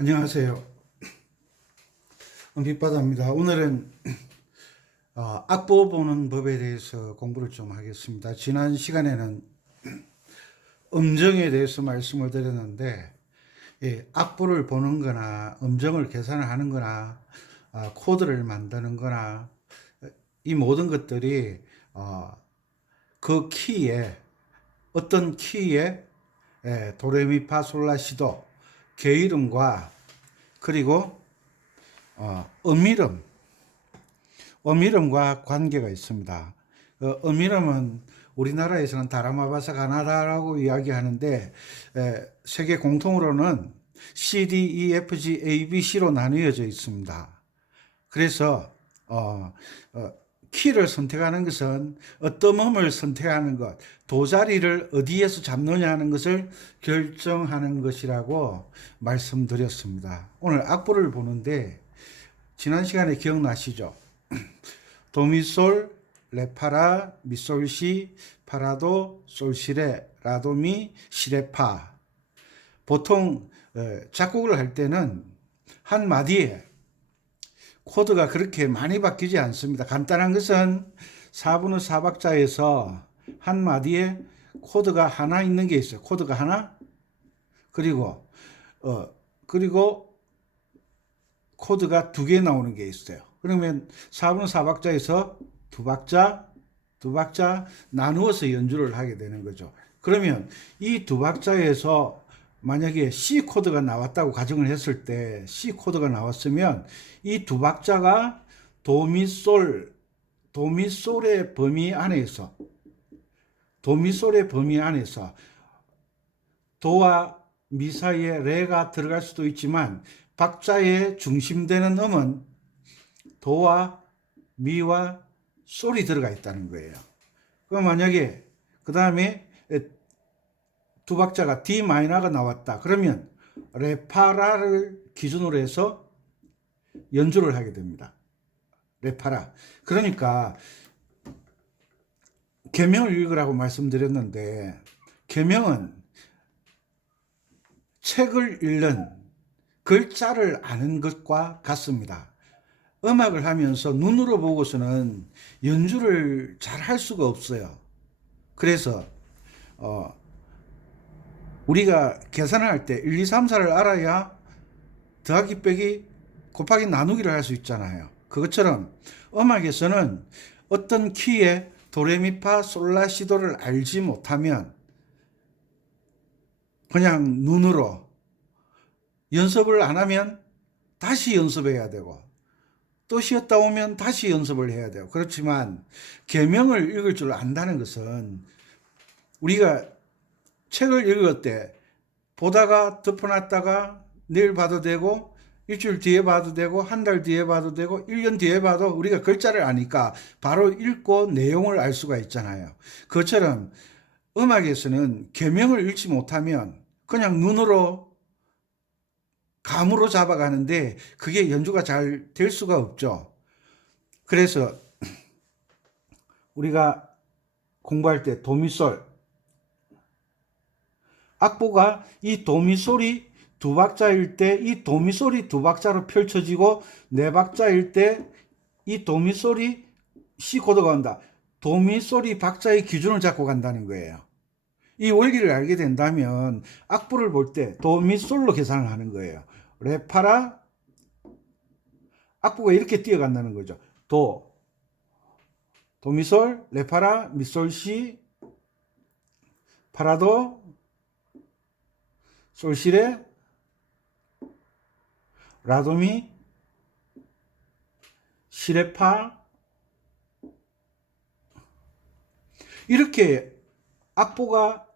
안녕하세요. 빛바다입니다. 오늘은 악보 보는 법에 대해서 공부를 좀 하겠습니다. 지난 시간에는 음정에 대해서 말씀을 드렸는데, 악보를 보는 거나 음정을 계산을 하는 거나 코드를 만드는 거나 이 모든 것들이 그 키에 어떤 키에 도레미파솔라시도 게이름과 그리고 음이름과 관계가 있습니다. 음이름은 우리나라에서는 다라마바사 가나다라고 이야기하는데 세계 공통으로는 C, D, E, F, G, A, B, C로 나뉘어져 있습니다. 그래서 키를 선택하는 것은 어떤 음을 선택하는 것, 도자리를 어디에서 잡느냐 하는 것을 결정하는 것이라고 말씀드렸습니다. 오늘 악보를 보는데 지난 시간에 기억나시죠? 도미솔, 레파라, 미솔시, 파라도, 솔시레, 라도미, 시레파. 보통 작곡을 할 때는 한 마디에 코드가 그렇게 많이 바뀌지 않습니다. 간단한 것은 4분의 4박자에서 한 마디에 코드가 하나 있는 게 있어요. 코드가 하나, 그리고 코드가 두 개 나오는 게 있어요. 그러면 4분의 4박자에서 두 박자 나누어서 연주를 하게 되는 거죠. 그러면 이 두 박자에서 만약에 C 코드가 나왔다고 가정을 했을 때 C 코드가 나왔으면 이 두 박자가 도미솔의 범위 안에서 도와 미 사이에 레가 들어갈 수도 있지만 박자의 중심되는 음은 도와 미와 솔이 들어가 있다는 거예요. 그럼 만약에 그 다음에 두 박자가 D 마이너가 나왔다. 그러면 레파라를 기준으로 해서 연주를 하게 됩니다. 레파라. 그러니까 계명을 읽으라고 말씀드렸는데 계명은 책을 읽는 글자를 아는 것과 같습니다. 음악을 하면서 눈으로 보고서는 연주를 잘 할 수가 없어요. 그래서 우리가 계산을 할 때 1, 2, 3, 4를 알아야 더하기 빼기 곱하기 나누기를 할 수 있잖아요. 그것처럼 음악에서는 어떤 키에 도레미파 솔라시도를 알지 못하면 그냥 눈으로 연습을 안 하면 다시 연습해야 되고 또 쉬었다 오면 다시 연습을 해야 돼요. 그렇지만 계명을 읽을 줄 안다는 것은 우리가 책을 읽을 때 보다가 덮어놨다가 내일 봐도 되고 일주일 뒤에 봐도 되고 한 달 뒤에 봐도 되고 1년 뒤에 봐도 우리가 글자를 아니까 바로 읽고 내용을 알 수가 있잖아요. 그것처럼 음악에서는 계명을 읽지 못하면 그냥 눈으로 감으로 잡아가는데 그게 연주가 잘 될 수가 없죠. 그래서 우리가 공부할 때 도미솔 악보가 이 도미솔이 두 박자일 때 이 도미솔이 두 박자로 펼쳐지고 네 박자일 때 이 도미솔이 C 코드가 온다. 도미솔이 박자의 기준을 잡고 간다는 거예요. 이 원리를 알게 된다면 악보를 볼 때 도미솔로 계산을 하는 거예요. 레파라 악보가 이렇게 뛰어간다는 거죠. 도미솔, 레파라, 미솔시, 파라도, 솔시레, 라도미, 시레파. 이렇게 악보가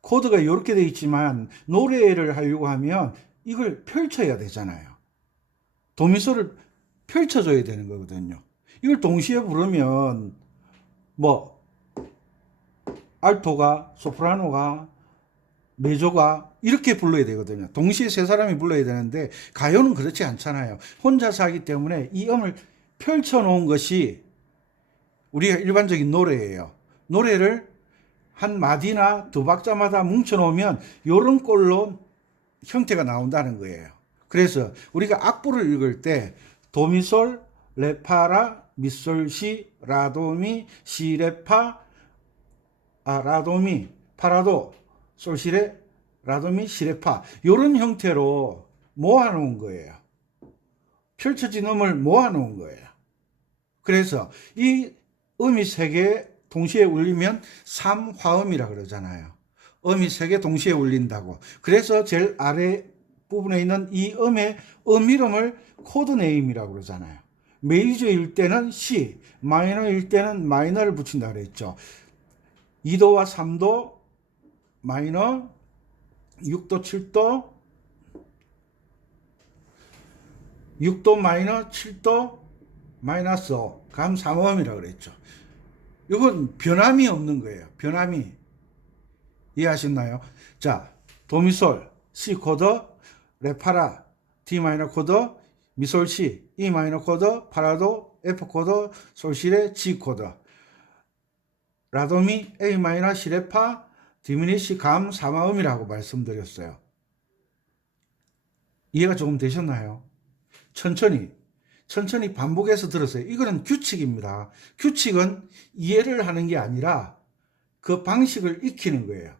코드가 이렇게 되어 있지만 노래를 하려고 하면 이걸 펼쳐야 되잖아요. 도미솔을 펼쳐줘야 되는 거거든요. 이걸 동시에 부르면 뭐 알토가, 소프라노가, 메조가 이렇게 불러야 되거든요. 동시에 세 사람이 불러야 되는데 가요는 그렇지 않잖아요. 혼자서 하기 때문에 이 음을 펼쳐놓은 것이 우리가 일반적인 노래예요. 노래를 한 마디나 두 박자마다 뭉쳐놓으면 이런 꼴로 형태가 나온다는 거예요. 그래서 우리가 악보를 읽을 때 도미솔 레파라 미솔시 라도미 시레파 라도미 파라도 솔시레 라도미 시레파 이런 형태로 모아놓은 거예요. 펼쳐진 음을 모아놓은 거예요. 그래서 이 음이 세 개 동시에 울리면 삼화음이라 그러잖아요. 음이 세 개 동시에 울린다고. 그래서 제일 아래 부분에 있는 이 음의 음 이름을 코드 네임이라고 그러잖아요. 메이저일 때는 C, 마이너일 때는 마이너를 붙인다 그랬죠. 2도와 3도 마이너, 6도, 7도, 6도 마이너, 7도 마이너스 5, 감 3음이라고 그랬죠. 이건 변함이 없는 거예요. 변함이. 이해하셨나요? 자, 도미솔, C 코드, 레파라, D 마이너 코드, 미솔 C, E 마이너 코드, 파라도, F 코드, 솔시레, G 코드, 라도미, A 마이너, 시레파, 디미니시, 감, 사마음이라고 말씀드렸어요. 이해가 조금 되셨나요? 천천히 반복해서 들으세요. 이거는 규칙입니다. 규칙은 이해를 하는 게 아니라 그 방식을 익히는 거예요.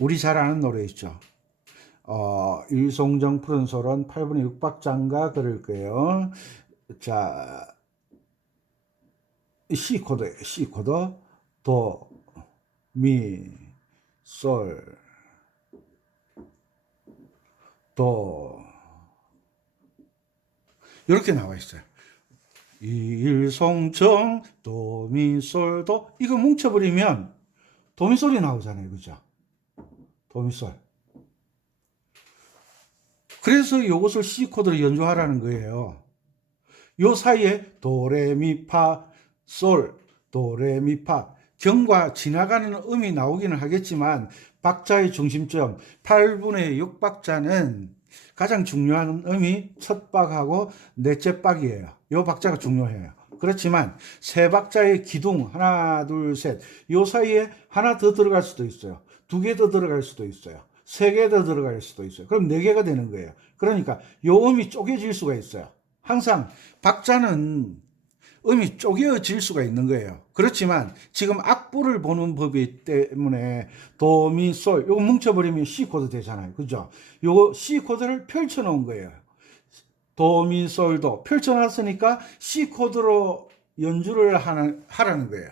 우리 잘 아는 노래 있죠. 일송정 푸른 소론 8분의 6박자인가 그럴 거예요. 자, C 코드예요. C 코드, 도, 미, 솔, 도 이렇게 나와 있어요. 일송정 도미솔도 이거 뭉쳐버리면 도미솔이 나오잖아요. 그죠? 도미솔. 그래서 이것을 C 코드로 연주하라는 거예요. 요 사이에 도레미파 솔 도레미파 경과 지나가는 음이 나오기는 하겠지만 박자의 중심점 8분의 6박자는 가장 중요한 음이 첫 박하고 넷째 박이에요. 요 박자가 중요해요. 그렇지만 세 박자의 기둥 하나 둘 셋 요 사이에 하나 더 들어갈 수도 있어요. 두 개 더 들어갈 수도 있어요. 세 개 더 들어갈 수도 있어요. 그럼 네 개가 되는 거예요. 그러니까 요 음이 쪼개질 수가 있어요. 항상 박자는 음이 쪼개질 수가 있는 거예요. 그렇지만 지금 악보를 보는 법이기 때문에 도미솔 요거 뭉쳐버리면 C 코드 되잖아요. 그죠? 요거 C 코드를 펼쳐 놓은 거예요. 도미솔도 펼쳐놨으니까 C 코드로 연주를 하라는 거예요.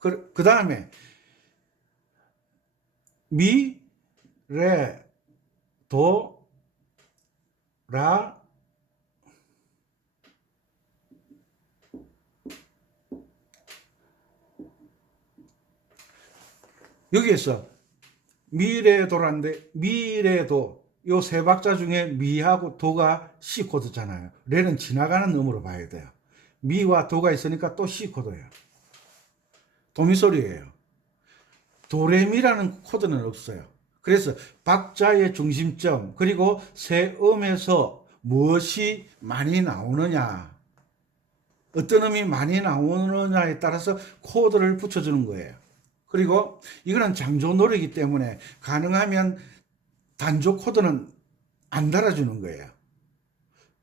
그 다음에 미, 레, 도, 라, 여기에서 미레도란데 미레도 요 세 박자 중에 미하고 도가 C 코드잖아요. 레는 지나가는 음으로 봐야 돼요. 미와 도가 있으니까 또 C 코드예요. 도미솔이에요. 도레미라는 코드는 없어요. 그래서 박자의 중심점 그리고 세 음에서 무엇이 많이 나오느냐 어떤 음이 많이 나오느냐에 따라서 코드를 붙여주는 거예요. 그리고 이거는 장조노래이기 때문에 가능하면 단조 코드는 안 달아주는 거예요.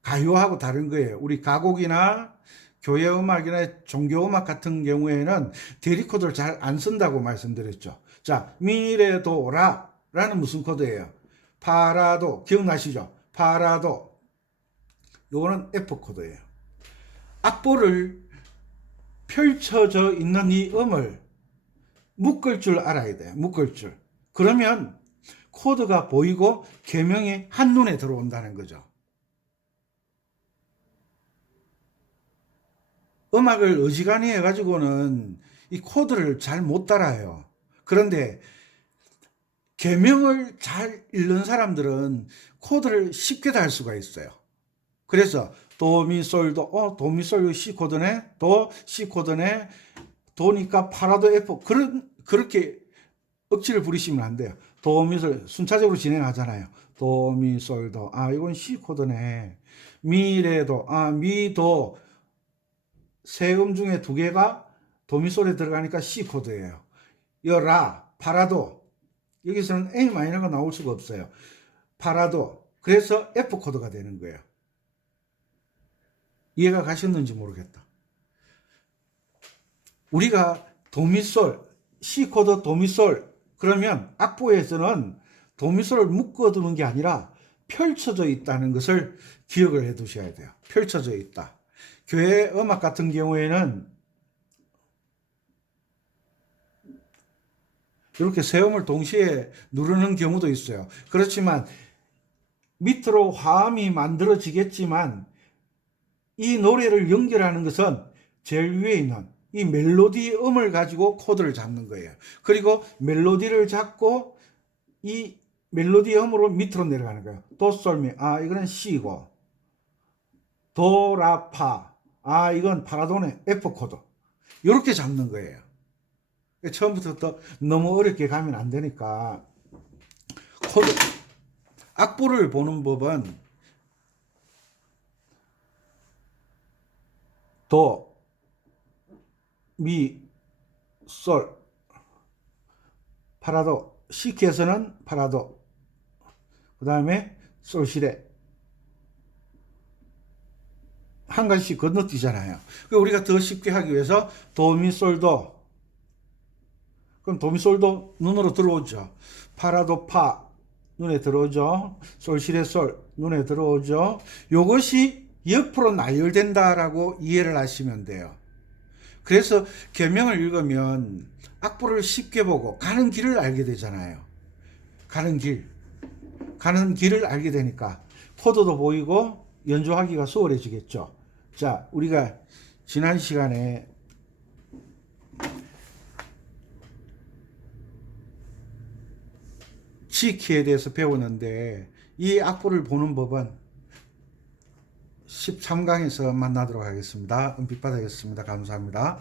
가요하고 다른 거예요. 우리 가곡이나 교회 음악이나 종교 음악 같은 경우에는 대리 코드를 잘 안 쓴다고 말씀드렸죠. 자, 미레도라라는 무슨 코드예요? 파라도 기억나시죠? 파라도 요거는 F 코드예요. 악보를 펼쳐져 있는 이 음을 묶을 줄 알아야 돼요. 묶을 줄. 그러면 코드가 보이고 계명이 한눈에 들어온다는 거죠. 음악을 어지간히 해가지고는 이 코드를 잘 못 따라요. 그런데 계명을 잘 읽는 사람들은 코드를 쉽게 달 수가 있어요. 그래서 도미솔도 도미솔 C 코드네, 도 C 코드네, 도니까 파라도 F 그렇게 억지를 부리시면 안 돼요. 도미솔 순차적으로 진행하잖아요. 도미솔도 이건 C 코드네. 미레도 미도 세 음 중에 두 개가 도미솔에 들어가니까 C 코드예요. 여라, 파라도. 여기서는 A 마이너가 나올 수가 없어요. 파라도. 그래서 F 코드가 되는 거예요. 이해가 가셨는지 모르겠다. 우리가 도미솔, C 코드 도미솔 그러면 악보에서는 도미솔을 묶어두는 게 아니라 펼쳐져 있다는 것을 기억을 해 두셔야 돼요. 펼쳐져 있다. 교회 음악 같은 경우에는 이렇게 세음을 동시에 누르는 경우도 있어요. 그렇지만 밑으로 화음이 만들어지겠지만 이 노래를 연결하는 것은 제일 위에 있는 이 멜로디 음을 가지고 코드를 잡는 거예요. 그리고 멜로디를 잡고 이 멜로디 음으로 밑으로 내려가는 거예요. 도솔미, 아 이거는 C고, 도라파, 아 이건 파라돈의 F 코드. 이렇게 잡는 거예요. 처음부터 너무 어렵게 가면 안 되니까 코드 악보를 보는 법은 도, 미, 솔, 파라도, C키에서는 파라도, 그 다음에 솔시레 한 가지씩 건너뛰잖아요. 우리가 더 쉽게 하기 위해서 도미솔도, 그럼 도미솔도 눈으로 들어오죠. 파라도 파 눈에 들어오죠. 솔시레 솔 눈에 들어오죠. 이것이 옆으로 나열된다라고 이해를 하시면 돼요. 그래서 계명을 읽으면 악보를 쉽게 보고 가는 길을 알게 되잖아요. 가는 길을 알게 되니까 코드도 보이고 연주하기가 수월해지겠죠. 자, 우리가 지난 시간에 G키에 대해서 배웠는데 이 악보를 보는 법은 13강에서 만나도록 하겠습니다. 은빛바다였습니다. 감사합니다.